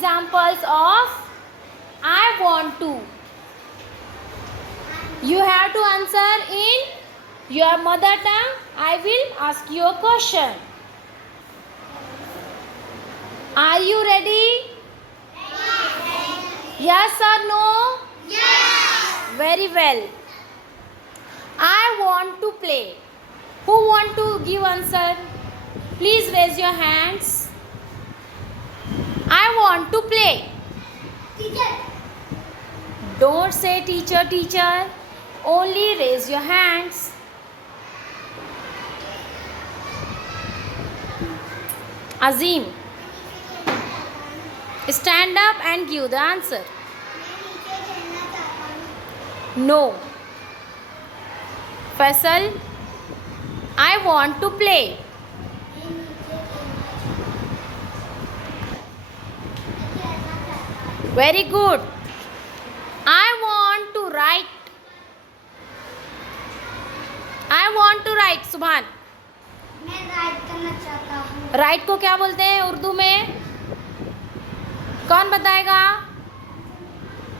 examples of I want to. You have to answer in your mother tongue. I will ask you a question. Are you ready? Yes or no? Yes. Very well. I want to play. Who want to give answer? Please raise your hands. I want to play. Teacher. Don't say teacher, teacher. Only raise your hands. Azim, stand up and give the answer. No. Faisal, I want to play. Very good. I want to write. I want to write. सुभान, मैं right करना चाहता हूँ. Right को क्या बोलते हैं उर्दू में? कौन बताएगा?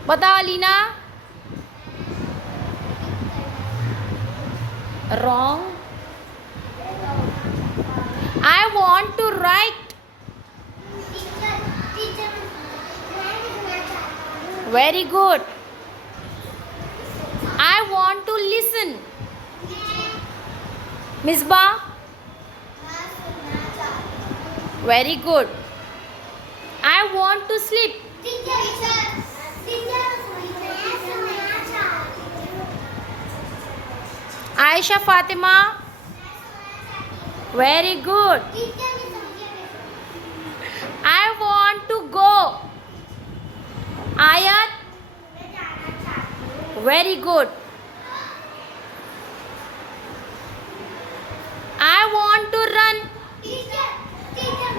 बताओ Alina. Wrong. I want to write. Teacher मैं लिखना चाहता हूँ. Very good. I want to listen. Misbah. मैं सुनना चाहता हूँ. Very good. I want to sleep. Teacher teacher मैं सुनना चाहती हूँ. Aisha Fatima. Very good. Teacher मैं समझे. I want to go. Ayat. मैं जाना चाहती हूँ. Very good. I want to run. Teacher teacher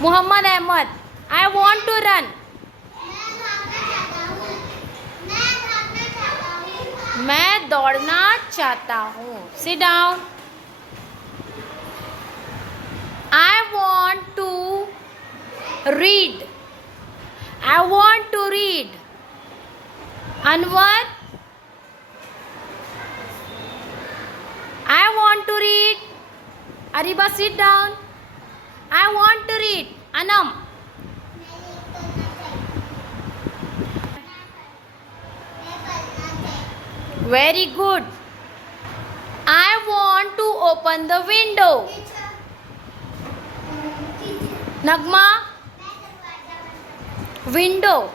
Muhammad Ahmad. I want to run. मैं भागना चाहता हूँ. मैं भागना चाहता हूँ. मैं दौड़ना चाहता हूँ. Sit down. I want to read. I want to read. Anwar. I want to read. Ariba, sit down. I want to read. Anam. Very good. I want to open the window. Nagma. Window.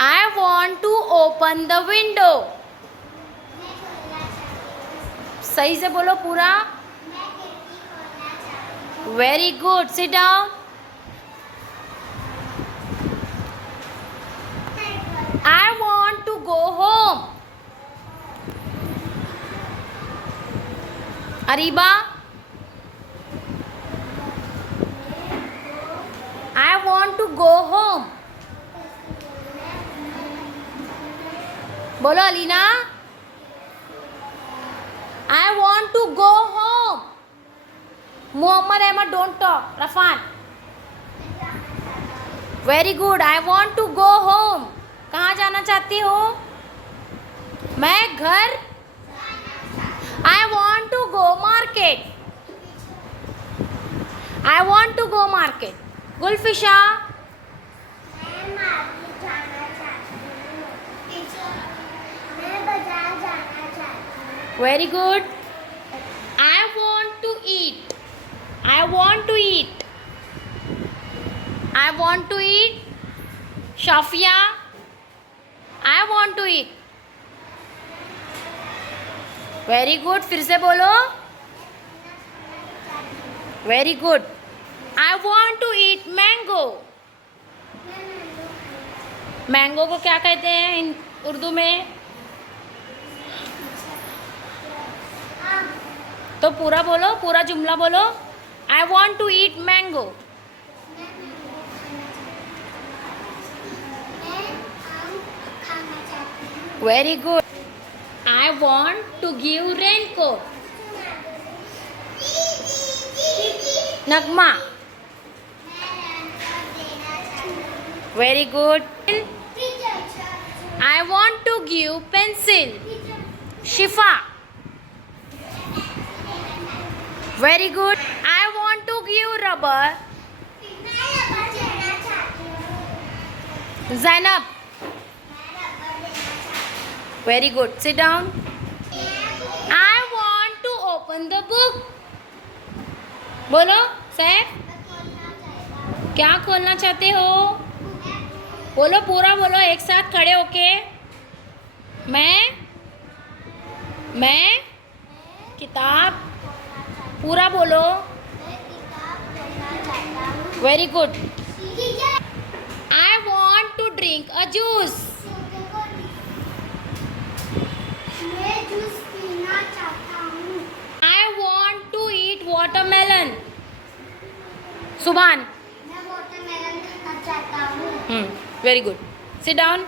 I want to open the window. सही से बोलो पूरा. Very good. Sit down. I want to go home. Ariba. I want to go home. बोलो Alina. I want to go home. Muhammad Ahmad, don't talk. Rafan. Very good. I want to go home. कहाँ जाना चाहती हो? मैं घर. I want to go market. I want to go market. Gulfisha. मैं market जाना चाहती हूँ. टीचर मैं बाजार जाना चाहती हूँ. Very good. I want to eat. I want to eat. I want to eat. Shafia. I want to eat. Very good. फिर से बोलो. Very good. I want to eat mango. Mango को क्या कहते हैं इन उर्दू में? तो पूरा बोलो, पूरा जुमला बोलो. I want to eat mango. Very good. I want to give raincoat. Nagma. Very good. I want to give pencil. Shifa. Very good. I want to give rubber. Zainab. Very good. Sit down. I want to open the book. बोलो सैफ, क्या खोलना चाहते हो? बोलो, पूरा बोलो एक साथ खड़े होके. मैं किताब. पूरा बोलो. Very good. I want to drink a juice. मैं जूस पीना चाहता हूँ. I want to eat watermelon. Subhan. मैं वाटरमेलन खाना चाहता हूँ. Very good. Sit down.